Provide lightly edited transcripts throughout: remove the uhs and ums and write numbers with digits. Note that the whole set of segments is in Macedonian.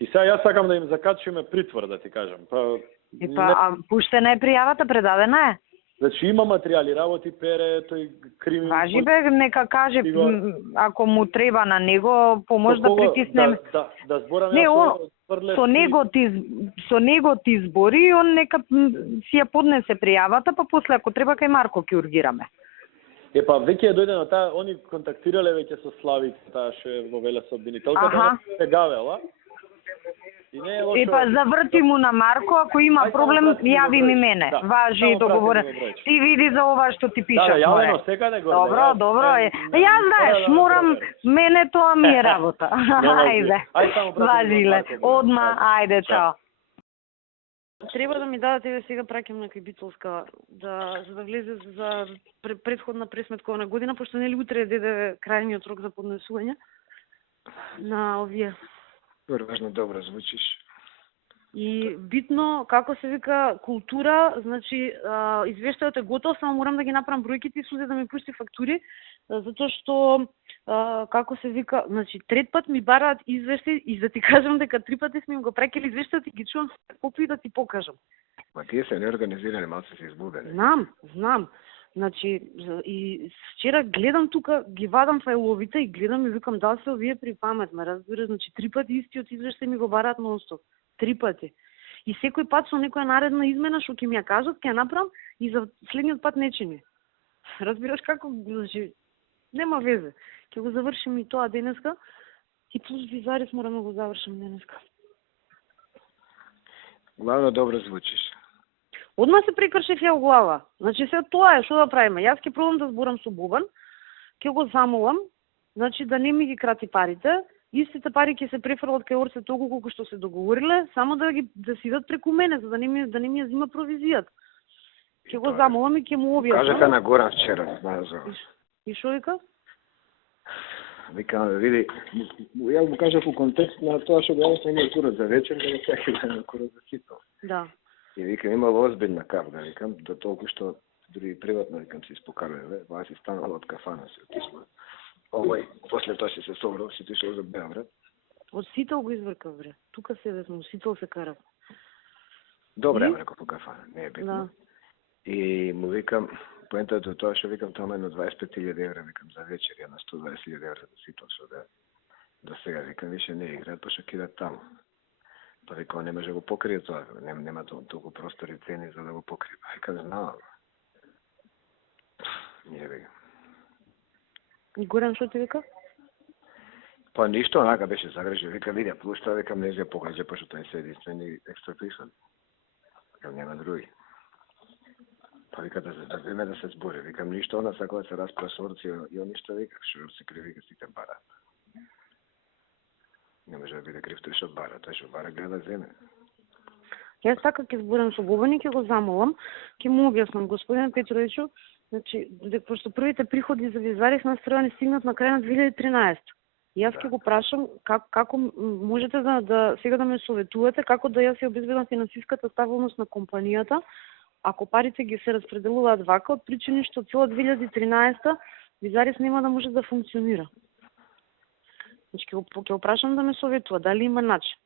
И сега јас сакам да им закачиме притвор, да ти кажам. Пуштена е пријавата, предадена е? Значи има материјали, работи пере, тој кримин... Кажи бе, нека каже, ако му треба на него помош да притиснем. Да зборам не, јас со него ти збори, он нека си ја поднесе пријавата, па после ако треба кај Марко ќе ургираме. Веќе дојде на таа, они контактирале веќе со Славица, таа што е во Велес обвинителката, се гавела. Заврти му на Марко, ако има проблем, јави ми мене. Важи договор. Ти види за ова што ти пишат. Да, јавено секаде го. Добро е. Јас знаеш, морам, мене тоа ми е работа. Ајде. Важиле. Одма, ајде, чао. Треба да ми дадете сега праќам на Битолска за да влезе за претходна пресметковна година, пошто нели утре деде крајниот рок за поднесување на овие. Важно, добро звучиш. И битно, како се вика, култура, значи, извештајот е готов, само морам да ги направам бројките и суде да ми пушти фактури, затоа што, како се вика, значи, трет пат ми бараат извештај и да ти кажам дека 3 пати сме им го прекели извештајот и ги чувам колку и да ти покажам. Ма тие се неорганизирани, малце се избудени. Знам. Значи, и вчера гледам тука, ги вадам фајловите и гледам и викам дали се овие при памет, ме разбира, значи 3 пати истиот извештај ми го бараат нонстоп. 3 пати. И секој пат со некоја наредна измена што ќе ми ја кажат, ќе ја направам и за следниот пат не чини. Разбираш како, значи, нема везе. Ќе го завршим и тоа денеска и плюс визарис морам да го завршим денеска. Главно добро звучиш. Одма се прекршив ја у глава. Значи се тоа е, што да правиме? Јас ќе пробам да зборам со Бобан, ќе го замолам, значи да не ми ги крати парите, истите пари ќе се префрлат кај Орце толку колку што се договориле, само да си идат преку мене, за да не ми ја зима провизијата. Ќе го замолам и ќе му објаснам. Кажаха на Горан вчера, знаеш. И шо вика? Вика, види, ја му кажав у контекст на тоа што беа имал курат за вечер, да не сакам да имал курат за ситно. Да. И викам, имало озбилна каф, да викам, до толку што дури приватно, викам, се испокарваме, ба си станала од кафана, се отишла. После тоа си се собрал, си тишел за Београд. Од Сител го извркав, бре. Тука се сме, Сител се карав. Добре, ја реков по кафана, не е битно. Да. И му викам, поентата тоа што викам, тоа едно 25.000 евра, викам, за вечер, ја на 120.000 евра за Сител, што да до сега, викам, више не играат, па што кидат таму. Па викам, не може да го покрие тоа, нема толку простори и цени за да го покрие. Па викам, знам. Не викам. И Горан што ти вика? Па ништо, онака беше загрежен. Вика, видя, пушта, викам, не се покаже, пошто тој се единствени екстра приход. Викам, нема други. Па вика, да време да се збори. Викам, ништо, она сакува да се распра со Орци и он ништо вика, што се криви, вика, сите барат. Не може да биде крив тој што бара, тој што бара гледа земе. Јас така ќе зборам со Бобан и ќе го замолам, ќе му објаснам, господин Петровичу, значи, пошто првите приходи за визарис настроени стигнат на крај на 2013. Јас ќе го прашам како можете да сега да ме советувате како да јас ја обезбедам финансиската стабилност на компанијата, ако парите ги се распределуваат вака од причини што цела 2013 визарис нема да може да функционира. Значи ќе го прашам да ме советува дали има начин.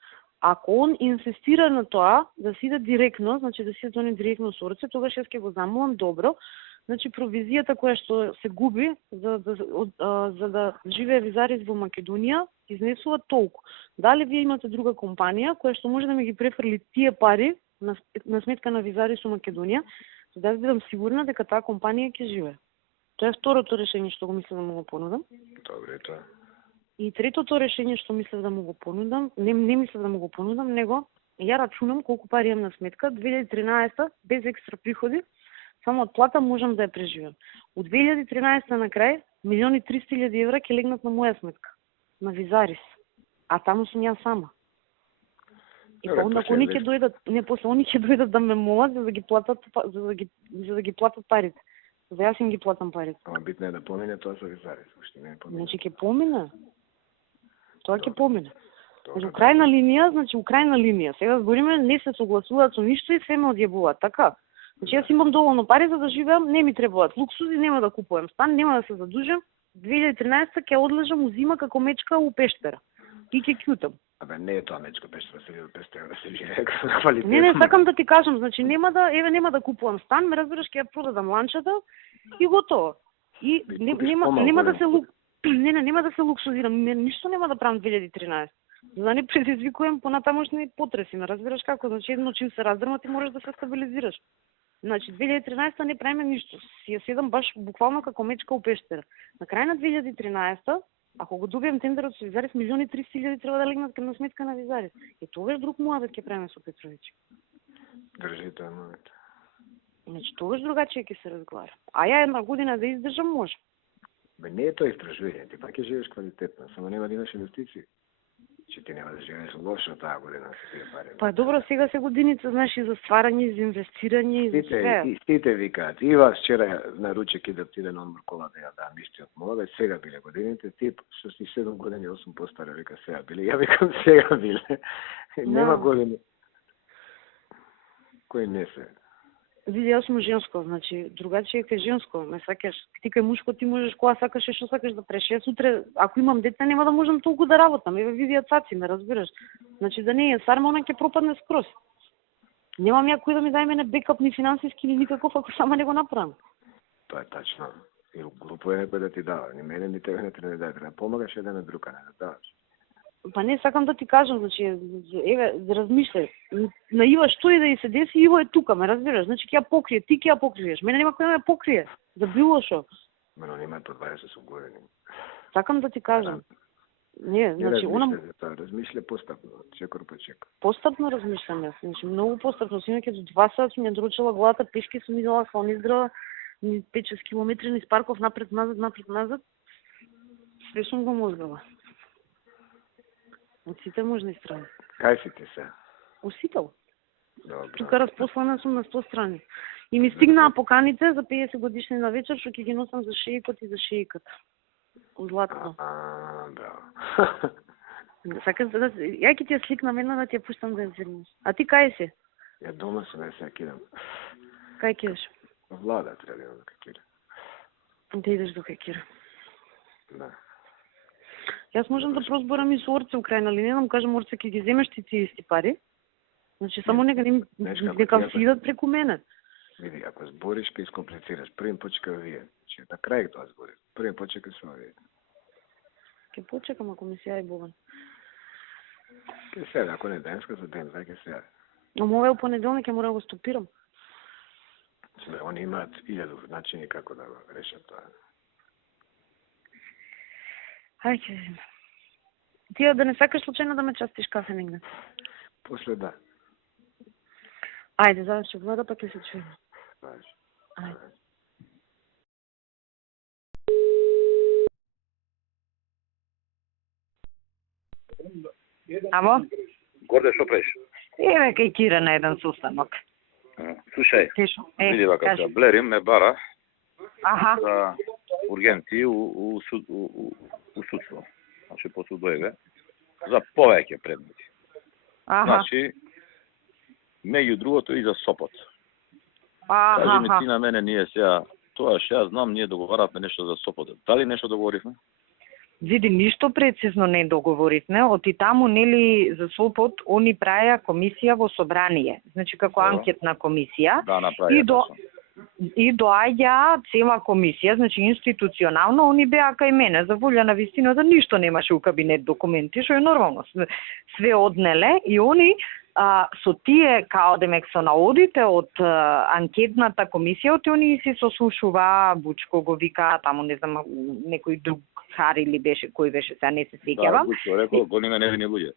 Ако он инсистира на тоа да си иде директно, значи да си иде директно со Орце, тогаш јас ќе го замолам добро. Значи провизијата која што се губи за да живее визарис во Македонија изнесува толку. Дали вие имате друга компанија која што може да ми ги префрли тие пари на сметка на визарис во Македонија, за да бидам сигурна дека таа компанија ќе живее. Тоа е второто решение што го мислам да му го понудам. Добре, тоа. И третото решение што мислев да му го понудам, не мислев да му го понудам, него ја рачунам колку пари имам на сметка 2013 без екстра приходи. Само од плата можам да ја преживам. Од 2013 на крај, 1.300.000 евра ќе легнат на моја сметка, на визарис. А таму сум ја сама. И па onda они ќе дојдат, после они ќе дојдат да ме молат за да ги платат парите. За јас им ги платам парите. Ама битно е да помине тоа за визарис, уште не е помине. Значи ќе помине. Тоа ќе помине. Украјна линија, сега збориме, не се согласуваат со ништо и се ме одјебуваат, така? Значи јас имам доволно пари за да живеам, не ми требаат луксузи, нема да купувам стан, нема да се задужам. 2013 ќе одлежам у зима како мечка у пештера. И ќе кјутам. Абе, не е тоа мечко пештера, 1500 евра се живее квалитетно. Не, сакам да ти кажам, значи нема да купувам стан, ме разбираш, ќе ја продадам ланчата и готово. И нема да се нема да се луксузирам, ништо нема да правам 2013. За да не предизвикувам понатамошни потреси, ме разбираш како, значи едно чим се раздрма ти можеш да се стабилизираш. Значи 2013 не правиме ништо, си ја седам баш буквално како мечка у пештера. На крај на 2013 ако го добием тендерот со Визарис, 1.300.000 треба да легнат на сметка на Визарис. И тогаш друг муабет ќе правиме со Петровиќ. Држи тоа муабет. Значи тогаш другачие ќе се разговара. А ја една година да издржам може. Бе, не е тоа истражување, ти пак ќе живееш квалитетно, само нема да имаш инвестиции. Че ти нема да живееш лошо таа година со тие пари. Па добро, сега се годиница, знаеш, и за стварање, и за инвестирање, и за све. И сите викаат, и вас вчера на ручек идат на одмор кола да ја дам истиот молодец, сега биле годините, ти што си 7 години, 8 постаре, вика сега биле. Ја викам сега биле. Нема години. Кој не се? Види, јас сум женско, значи другачие кај женско, ме сакаш, ти кај мушко ти можеш кога сакаш и што сакаш да преш. Јас утре, ако имам дете, нема да можам толку да работам. Еве види ја цаци, ме разбираш. Значи да не е сарма, она ќе пропадне скроз. Немам ја кој да ми даде мене бекап ни финансиски ни никаков ако сама не го направам. Тоа е тачно. И глупо е некој да ти дава. Ни мене, ни тебе не треба да даде. Треба помагаш еден на друга, не да даваш. Па не, сакам да ти кажам, значи, еве, размислај, на Ива што и да и се деси, Иво е тука, ме разбираш, значи ќе ја покрие, ти ќе ја покриеш, мене нема кој да ме покрие, за било шо. Мене нема по 20 години. Сакам да ти кажам. Не, значи, размишля постапно, чекор по чекор. Постапно размишлям јас, значи, многу постапно, синоќа до 2 сати ми ја дручила главата, пешки сум идела со низдрава, 5-6 километри низ парков, напред-назад, све сум го мозгала. Од сите можни страни. Кај си ти се? Осител. Добро. Тука разпослана сум на 100 страни. И ми стигнаа поканите за 50 годишни на вечер, што ќе ги носам за шеикот и за шеиката. У златно. Браво. Сакаш да... Ја ќе ти ја сликнам една да ти ја пуштам да ја зирнеш. А ти кај си? Ја дома сум, ја сега кидам. Кај кидаш? Влада треба да идам до Кекира. Да идеш до Кекира. Да. Јас можам да прозборам и со Орце у крајна линија, да му кажам Орце ќе ги земеш ти исти пари. Значи само нека си идат преку мене. Види, ако збориш ќе искомплицираш. Првим почека вие. Че на крај тоа збориш. Првим почека со вие. Ќе почекам ако ми се јави Боган. Ќе се ако не денеска за ден, ќе се јави. Но овој понеделник ќе мора да го стопирам. Они имаат 1000 начини како да го решат тоа. Ајде. Ти да не сакаш случајно да ме частиш кафе негде? После да. Ајде, заврши влада, па ќе се чуеме. Ајде. Амо? Горде, што правиш? Еве кај Кира на еден состанок. Слушај, види вака се Блерим ме бара за ургенти у судство. Значи по судоеве за повеќе предмети. Значи меѓу другото и за Сопот. Кажи ми ти на мене, ние сега тоа што ја знам, ние договаравме нешто за Сопот. Дали нешто договоривме? Види, ништо прецизно не договоривме, оти таму нели за Сопот они праја комисија во собрание, значи како анкетна комисија. Да, направија. И доаѓа цела комисија, значи институционално, они беа кај мене, за волја на вистината ништо немаше у кабинет документи, што е нормално. Све однеле и они со тие као демек со наодите од анкетната комисија, оти они се сослушува, Бучко го вика, таму не знам некој друг Хари или беше, кој беше, сега не се сеќавам. Да, Бучко рекол, голема невини луѓе.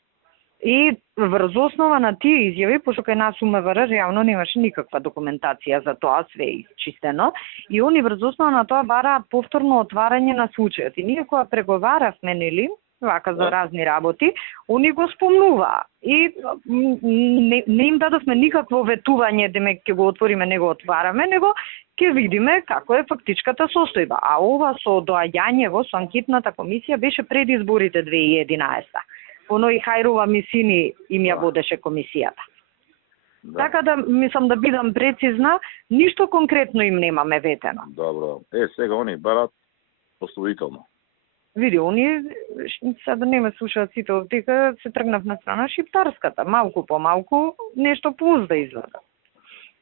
И врз основа на тие изјави, пошто кај нас МВР реално немаше никаква документација за тоа, све изчистено, и они врз основа на тоа бараат повторно отварање на случајот. И ние кога преговаравме, нели, вака за разни работи, они го спомнуваа. И не им дадовме никакво ветување, демек ќе го отвориме, не го отвараме, него ќе видиме како е фактичката состојба. А ова со доаѓањево со анкетната комисија беше пред изборите 2011. Оно и Хајрова Мисини им ја водеше комисијата. Да. Така да, мислам да бидам прецизна, ништо конкретно им немаме ветено. Добро. Сега они барат постановително. Види, оние сега да не ме слушаат сите овдека, се тргнав на страна шиптарската, малку по малку нешто плюс да изгледа.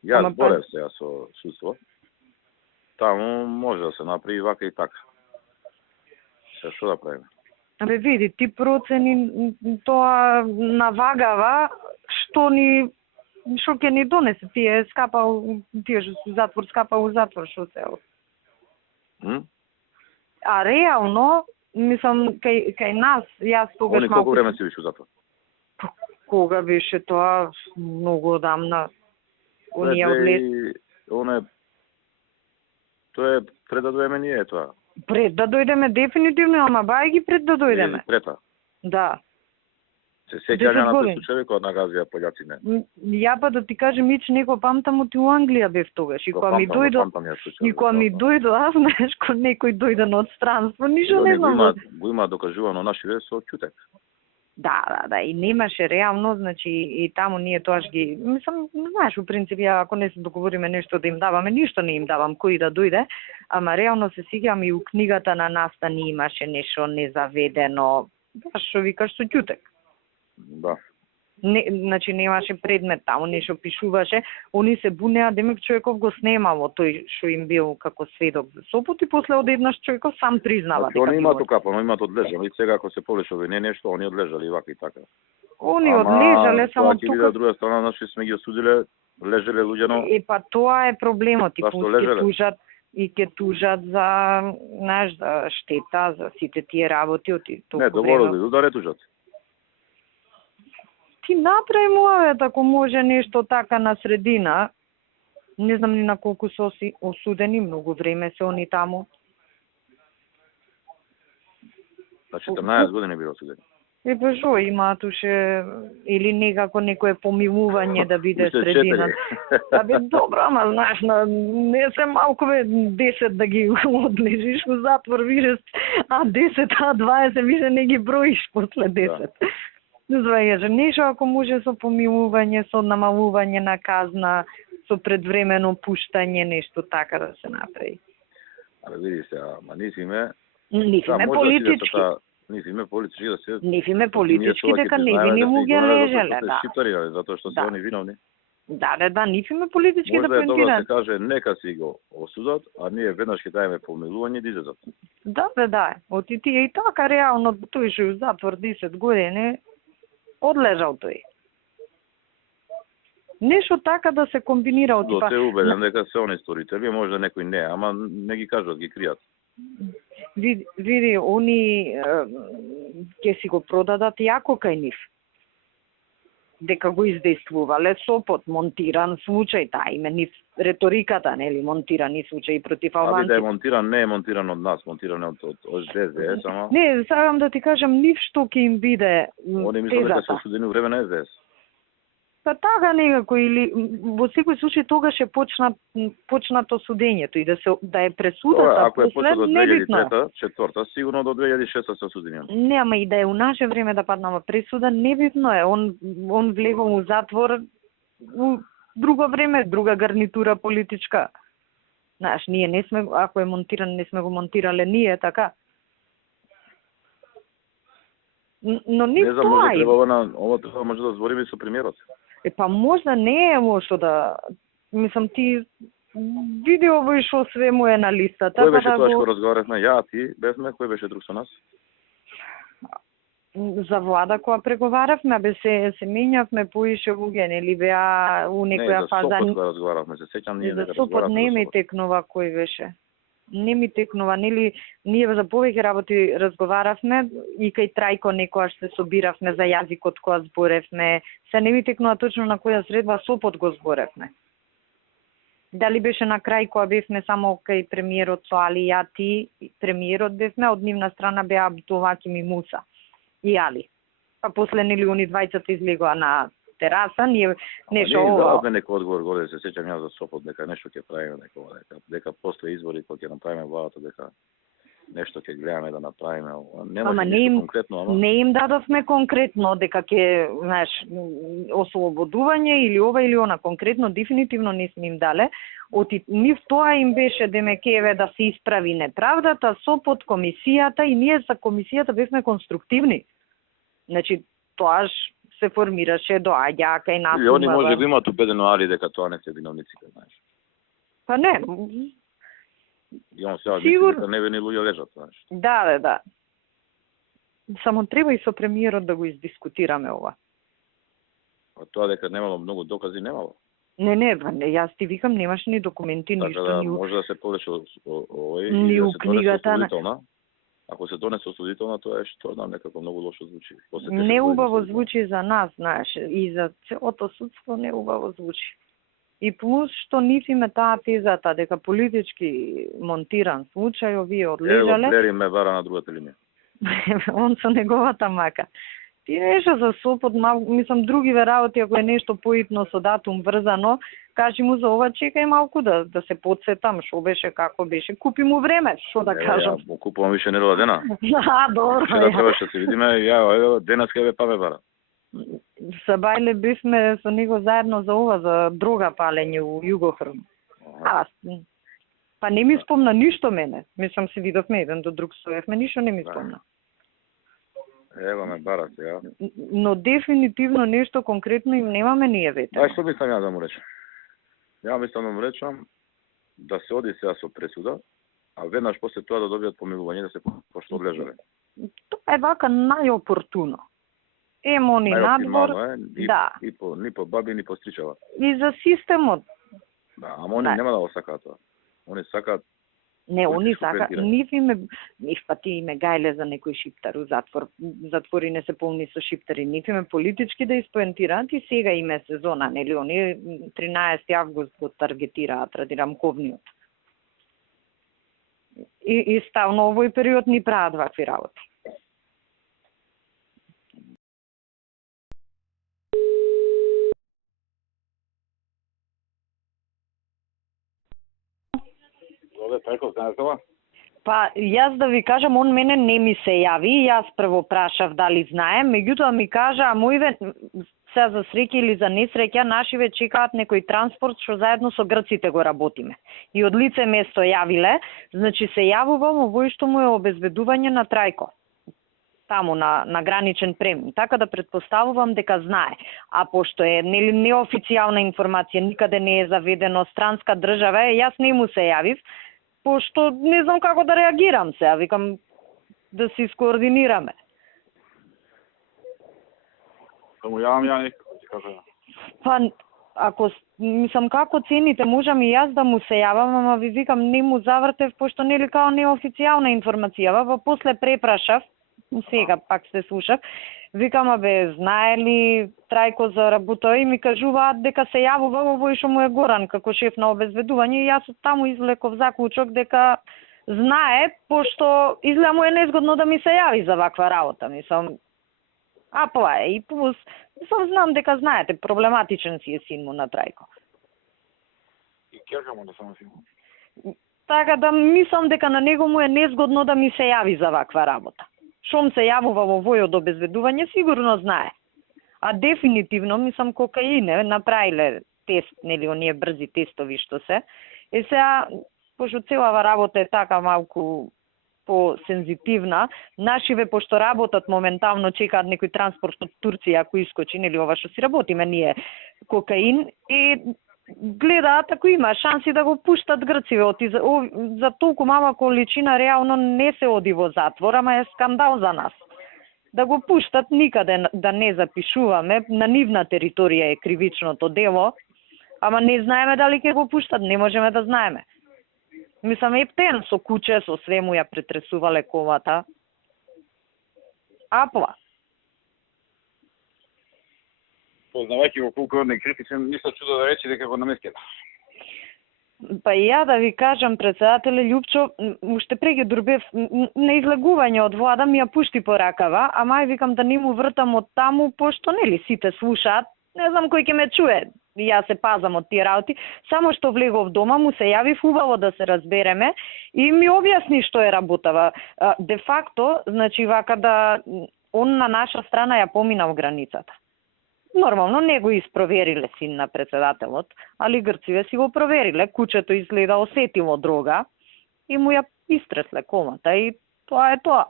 Јас зборев сега со судство. Таму може да се направи вака и така. Се што да правиме? Абе види, ти процени тоа навагава што ќе ни донесе, тие скапал, тие што се затвор, скапал у затвор, што се. А реално, мислам, кај нас, јас тогаш малку... Колку време си виш у затвор? Кога беше тоа? Многу одамна. Оние одлет... Тоа е пред да дојдеме ние тоа. Пред да дојдеме дефинитивно, ама бајги пред да дојдеме. Прета. Да. Се сеќаш на тој случај кога нагазија пољаци не. Ја па да ти кажем, ич некој памтам од Англија бев тогаш. И кога ми дојдо, аз знаеш, кога некој дојде на одстранство, ништо не знам. Го има докажувано наши вест со ќутек. Да, и немаше реално, значи и таму ние тоаш ги, мислам, знаеш, у принцип ја ако не се договориме нешто да им даваме, ништо не им давам кој да дојде, ама реално се сеќавам и у книгата на настани имаше нешто незаведено, баш што викаш со ќутек. Да. Значи немаше предмет таму, нешто пишуваше, они се бунеа, демек човеков го снемало тој што им бил како сведок за Сопот и после одеднаш човеков сам признава. Значи, они имаат окапано, имаат одлежали, сега ако се повлече овие нешто, они одлежали вака и така. Они одлежале, само тука... Ама, од друга страна, наши сме ги осудиле, лежеле луѓено... Па тоа е проблемот, и ќе тужат за, знаеш, за штета, за сите тие работи од толку време. Не, договорили, да не тужат. Ти направи муавет ако може нешто така на средина. Не знам ни на колку се осудени, многу време се они таму. За 14 години бил осудени. Па шо, има туше или некако некое помилување да биде средина. Абе добро, ама знаеш, не се малку 10 да ги одлежиш во затвор, више, а 10, а 20, више не ги броиш после 10. Да. Звајаш, нешто ако може со помилување, со намалување на казна, со предвремено пуштање, нешто така да се направи. Але види се, ама нифиме политички. Нифиме политички да се... Нифиме политички дека не би ни му ги лежеле, да. Шиптари, затоа што се они виновни. Да, нифиме политички да поентират. Може поентират. да се каже, нека си го осудат, а ние веднаш ќе дајме помилување да излезат. Да. Оти тие и така реално тој што у затвор 10 години одлежал тој. Нешто така да се комбинира од типа. Се убеден дека се они сторители, може да некој не, ама не ги кажат, ги кријат. Види, они ќе си го продадат јако кај нив. Дека го издействувале Сопот, монтиран случај, таа име нив реториката, нели, монтирани случаи против албанци. Да е монтиран, не е монтиран од нас, монтиран од СДС, ама... Не, сакам да ти кажам, нив што ќе им биде тезата. Они мислат дека се осудени време на СДС. Па така некако, или во секој случај тогаш е почнато судењето и да е пресудата. Ако е почнато од 2003-2004, сигурно до 2006 се осудени. Не, ама и да е у наше време да паднава пресуда, небитно е. Он влегол у затвор у друго време, друга гарнитура политичка. Знаеш, ние не сме, ако е монтиран, не сме го монтирале ние, така. Но не знам, може треба ова треба може да збориме со премиерот. Па можда не е лошо да, мислам ти види овој што све му е на листата. Кој беше тоа што разговаравме? Ја, ти бевме, кој беше друг со нас? За влада која преговаравме, се менјавме поише луѓе, нели беа у некоја фаза. Не, за Сопот разговаравме, се сеќам ние дека разговаравме. За Сопот не ми текнува кој беше. Не ми текнува, нели, ние за повеќе работи разговаравме и кај Трајко некојаш се собиравме за јазикот која зборевме, се не ми текнува точно на која средба Сопот го зборевме. Дали беше на крај која бевме само кај премиерот со Али, ја, ти, премиерот бевме, од нивна страна беа Абдулаким и Муса и Али. Па после нели они двајцата излегоа на тераса, ние нешто ова. Не, некој одговор горе, се сеќам јас за Сопот дека нешто ќе правиме, дека после избори кога ќе направиме владата дека нешто ќе гледаме да направиме. Нема нешто конкретно, ама не им дадовме конкретно дека ќе, знаеш, ослободување или ова или она, конкретно дефинитивно не сме им дале. Оти нив тоа им беше демекеве да се исправи неправдата со подкомисијата и ние за комисијата бевме конструктивни. Значи тоаш се формираше доаѓа кај нас. И они може би имаат убедено али дека тоа не се виновниците, знаеш. Па не. И он сега дека невини луѓе лежат, знаеш. Да. Само треба и со премиерот да го издискутираме ова. А тоа дека немало многу докази, немало. Не, јас ти викам, немаш ни документи, така ништо. Да, може да се повлече овој ни у книгата на... Ако се донесе осудителна, тоа е што знам, некако многу лошо звучи. Не убаво звучи за нас, знаеш, и за целото судство не убаво звучи. И плюс што нифиме таа тезата дека политички монтиран случај, овие одлежале. Блери ме бара на другата линија. Он со неговата мака. Ти нешто за Сопот, мислам, другиве работи, ако е нешто поитно со датум врзано, кажи му за ова, чекај малку да се подсетам, шо беше, како беше, купи му време, шо да кажам. Ја купувам више нерова дена. Добро. Вчера требаше да се видиме, денеска бе па ме бара. Са Бајле бивме со него заедно за ова, за дрога палење у Југохрм. Па не ми спомна ништо мене. Мислам се видовме еден до друг стоевме, ништо не ми спомна. Ева ме бара сега. Но дефинитивно нешто конкретно им немаме ние вете. Што мислам ја да му речам? Ја мислам да му речам да се оди сега со пресуда, а веднаш после тоа да добијат помилување да се пошто одлежале. Тоа е вака најопортуно. Они надвор, да. Ни по баби, ни по стричава. И за системот. Да, ама они нема да го сакаат тоа. Они сакаат. Не, они сакаат, нив пати име гајле за некој шиптар у затвор. Затвори не се полни со шиптари. Нив име политички да испоентираат и сега име сезона, нели? Они 13 август го таргетираат, ради рамковниот. И ставно овој период ни прават вакви работи. Па, јас да ви кажам, он мене не ми се јави, јас прво прашав дали знае, меѓутоа ми кажа, а мојве се за среќа или за несреќа, нашиве чекаат некој транспорт што заедно со грците го работиме. И од лице место јавиле, значи се јавувам овој што му е обезбедување на Трајко. Таму на граничен премин. Така да претпоставувам дека знае. А пошто е неофицијална информација, никаде не е заведено, странска држава е, јас не му се јавив, пошто не знам како да реагирам се, викам да се скоординираме. Да му јавам ја некако, ти кажа. Па, ако, мислам, како цените, можам и јас да му се јавам, ама ви викам, не му завртев, пошто нели као неофицијална информација, па после препрашав, сега пак се слушав, викам, знае ли Трајко за работа и ми кажуваат дека се јавува овој што му е Горан како шеф на обезбедување и јас од таму извлеков заклучок дека знае, пошто изгледа му е незгодно да ми се јави за ваква работа, мислам. А тоа е, и плюс, знам дека знаете, проблематичен си е син му на Трајко. И керка му да само син. Така да мислам дека на него му е незгодно да ми се јави за ваква работа. Шом се јавува во вој од обезбедување, сигурно знае. А дефинитивно, мислам, кокаине, направиле тест, нели, оние брзи тестови што се. И сега, пошто целава работа е така малку по-сензитивна, нашиве, пошто работат моментално, чекаат некој транспорт од Турција, ако искочи, нели, ова што си работиме ние, кокаин, и гледаат ако има шанси да го пуштат грциве. За толку мала количина реално не се оди во затвор, ама е скандал за нас. Да го пуштат, никаде да не запишуваме, на нивна територија е кривичното дело, ама не знаеме дали ќе го пуштат, не можеме да знаеме. Мислам, ептен со куче, со све му ја претресувале колата. Апла. Познавајќи го колку е некритичен, ништо чудо да рече дека го намескета. Па ја да ви кажам, председателе Љупчо, уште преги Дурбев на излегување од влада ми ја пушти по ракава, ама викам да не му вртам од таму, пошто нели сите слушаат, не знам кој ќе ме чуе. Јас се пазам од тие работи, само што влегов дома, му се јави убаво да се разбереме и ми објасни што е работава. Де факто, значи вака да он на наша страна ја поминал границата. Нормално не го испровериле син на председателот, али грциве си го провериле. Кучето изгледа осетило дрога и му ја истресле комата и тоа е тоа.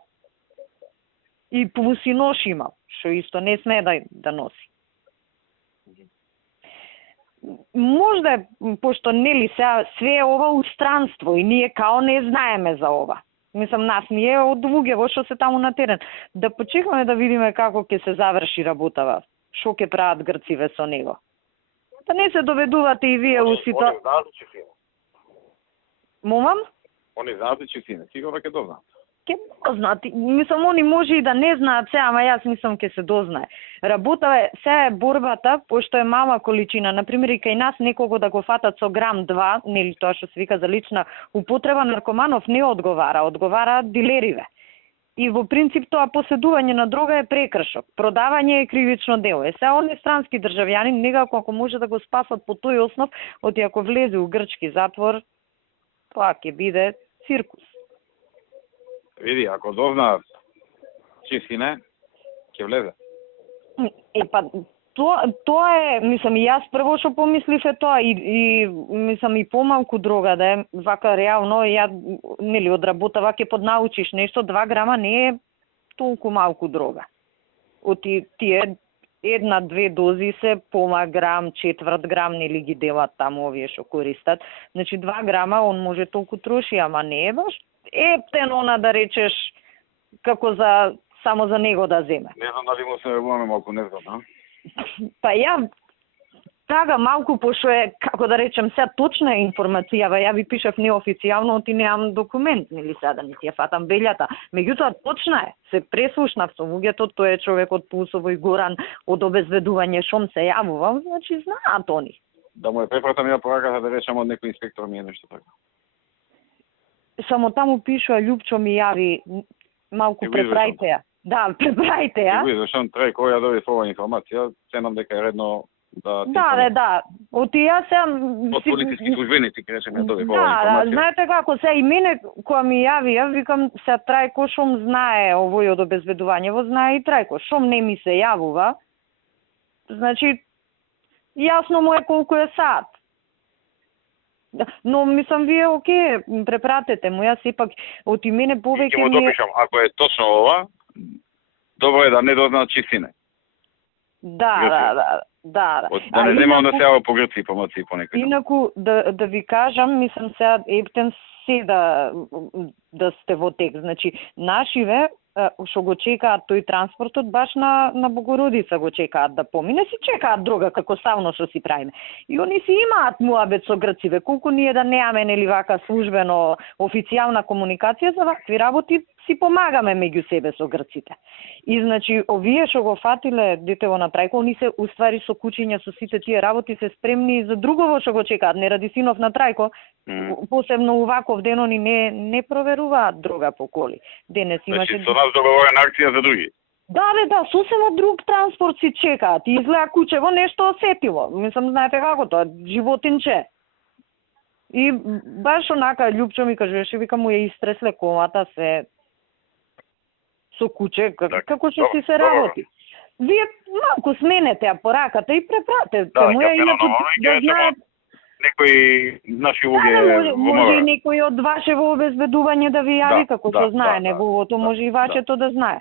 И пуси нош имал, што исто не смее да носи. Можда, пошто нели све е ова устранство и ние као не знаеме за ова. Мислам, нас ние од луѓето што се таму на терен. Да почекаме да видиме како ќе се заврши работава. Што ќе прават грциве со него. Да не се доведувате и вие у ситуација. Они знаат че сине. Момам? Они знаат че сине. Сигурно ќе дознаат. Ќе дознаат. Мислам, они може и да не знаат се, ама јас мислам ќе се дознае. Работа е, се е борбата, пошто е мала количина. Например, и кај нас некого да го фатат со грам 2, нели тоа што се вика за лична употреба, наркоманов не одговара. Одговараат дилериве. И во принцип тоа поседување на дрога е прекршок. Продавање е кривично дело. Се оние странски државјани некако ако може да го спасат по тој основ, оти ако влезе у грчки затвор, тоа ќе биде циркус. Види, ако дознаат чистине, ќе влезе. Па тоа е, мислам, и јас прво што помислив е тоа и мислам и помалку дрога да е вака реално ја нели од работава ќе поднаучиш нешто, 2 грама не е толку малку дрога. Оти тие 1-2 дози се пола грам, 1/4 грам нели ги делат таму овие што користат. Значи 2 грама он може толку троши, ама не е баш ептен она да речеш како за само за него да земе. Не знам дали му се веруваме малку незгодно. Па ја тага малку пошто е, како да речем, се точна информацијава, ја ви пишав неофицијално, оти немам документ, нели сега да не ти ја фатам белјата. Меѓутоа точна е, се преслушнав со луѓето, тој е човек од Пулсово и Горан, од обезведување шом се јавувал, значи знаат они. Да му е препратам ја пораката да речам од некој инспектор ми е нешто така. Само таму пишува Љупчо ми јави, малку препрајте ја. Да, препрајте ја. Го извршам трај која доби ова информација, ценам дека е редно да... Да. Оти јас сам... Од полициски службеници, речем, ја доби ова информација. Да, знаете како се и мене која ми јави, викам се Трајко шом знае овој од обезведувањево, знае и Трајко. Шом не ми се јавува, значи јасно му е колку е саат. Но мислам вие оке, препратете му, јас сепак оти мене повеќе ми... Ќе му допишам, ако е точно ова, добро е да не дознаат чистине. Да. Да не земам да се јава по грци, по маци и по некој. Инаку, да ви кажам, мислам сега ептен се да сте во тек. Значи, нашиве, што го чекаат тој транспортот, баш на Богородица го чекаат да помине, си чекаат друга, како ставно што си правиме. И они си имаат муабет со грциве, колку ние да неаме, нели вака службено, официјална комуникација, за вакви работи си помагаме меѓу себе со грците. И значи, овие што го фатиле детево на Трајко, они се уствари со кучиња, со сите тие работи се спремни за другово што го чекаат, не ради синов на Трајко. Посебно уваков ден они не проверуваат дрога по коли. Денес имаше... Значи, со нас договорена акција за други. Да, сосема друг транспорт си чекаат. И изгледа кучево нешто осетило. Мислам, знаете како тоа, животинче. И баш онака Љупчо ми кажеше, вика му ја истресле колата се со куче, како што си се работи. Вие малку сменете ја пораката и препратете му ја, инаку да знаат... Некои наши луѓе... Може и некој од вашево обезведување да ви јави, како што знае неговото, може и вашето да знае.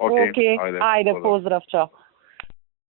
Океј, ајде, поздрав, чао.